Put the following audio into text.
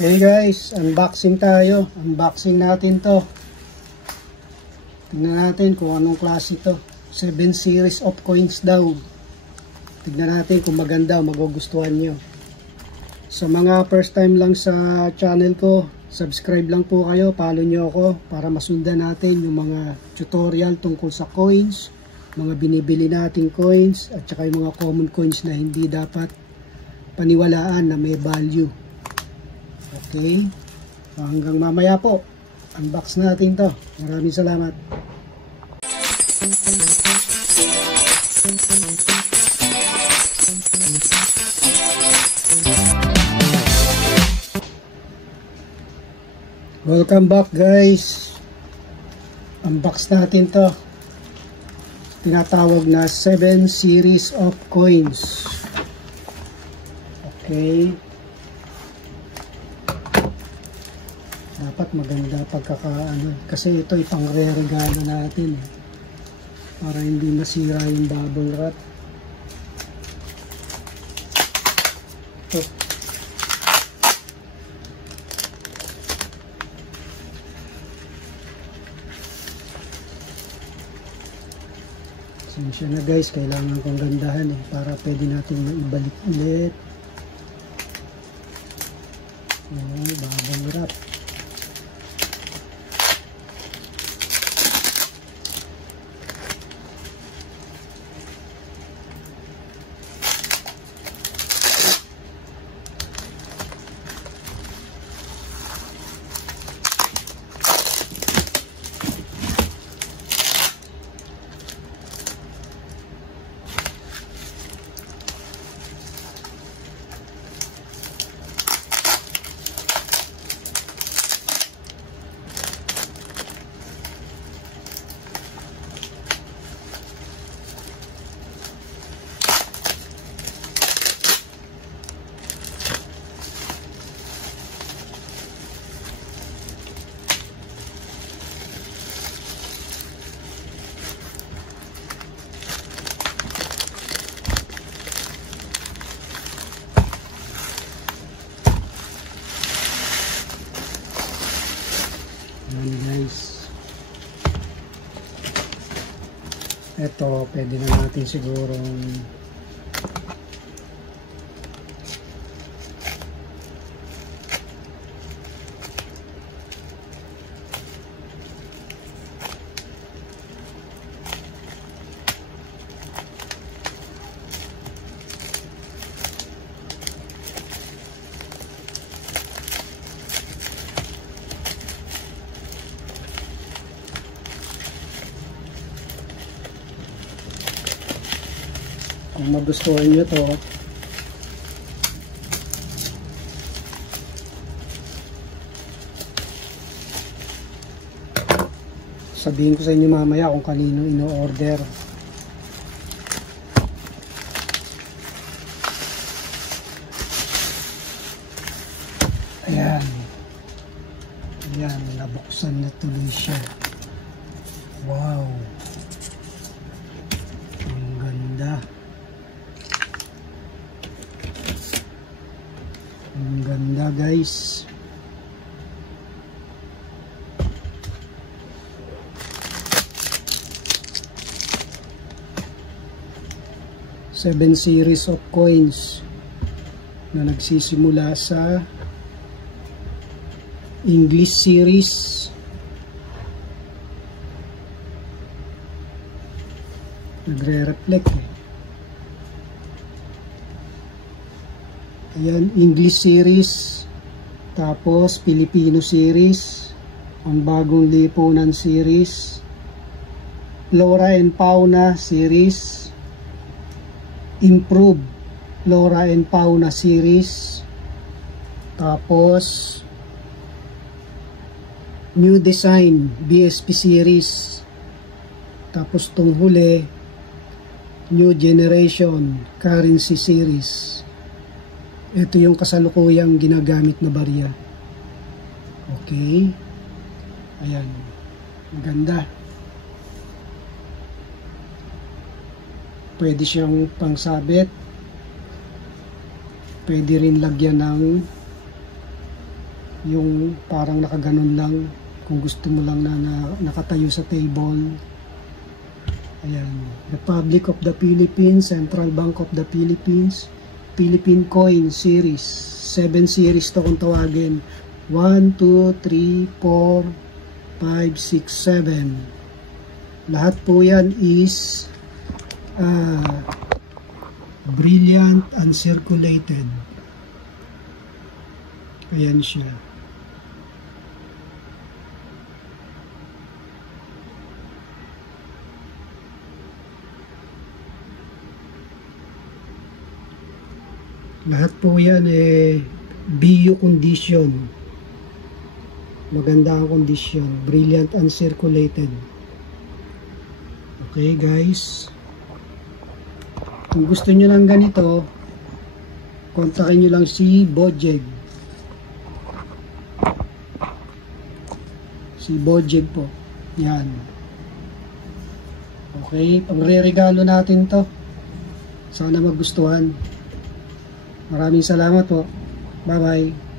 Hey guys, unboxing tayo. Unboxing natin to. Tingnan natin kung anong klase to. 7 series of coins daw. Tingnan natin kung maganda o magugustuhan nyo. Sa mga first time lang sa channel ko, subscribe lang po kayo, follow nyo ako para masundan natin yung mga tutorial tungkol sa coins, mga binibili nating coins, at saka yung mga common coins na hindi dapat paniwalaan na may value. Okay, hanggang mamaya po, unbox natin to. Maraming salamat. Welcome back guys. Unbox natin to. Tinatawag na 7 series of coins. Okay. Dapat maganda pagkakaano kasi ito ipang re-regalo natin para hindi masira yung bubble wrap. Ito. Siya na guys, kailangan kong gandahan para pwede natin ibalik ulit. Bubble wrap. Ayan guys, ito pwede na natin sigurong kung magustuhan nyo to, sabihin ko sa inyo mamaya kung kanino ino-order. Ayan, ayan, nabuksan na tuloy siya. Wow, ang ganda. Ang ganda guys. Seven series of coins na nagsisimula sa English series, nagre-reflect Ayan, English series, tapos Filipino series, ang bagong lipunan series, Flora and Fauna series, Improve Flora and Fauna series, tapos New Design BSP series, tapos itong huli New Generation Currency series. Ito yung kasalukuyang ginagamit na barya. Okay. Ayan. Maganda. Pwede siyang pangsabit. Pwede rin lagyan ng yung parang nakaganon lang, kung gusto mo lang na, nakatayo sa table. Ayan, Republic of the Philippines, Central Bank of the Philippines, Philippine Coin Series, 7 series to kung tawagin, 1, 2, 3, 4, 5, 6, 7. Lahat po yan is brilliant uncirculated. Ayan siya. Lahat po yan BU condition. Maganda ang condition. Brilliant uncirculated. Okay guys. Kung gusto nyo lang ganito, kontakin nyo lang si Bojeg. Si Bojeg po. Yan. Okay. Pangre-regalo natin to. Sana magustuhan. Maraming salamat po. Bye-bye.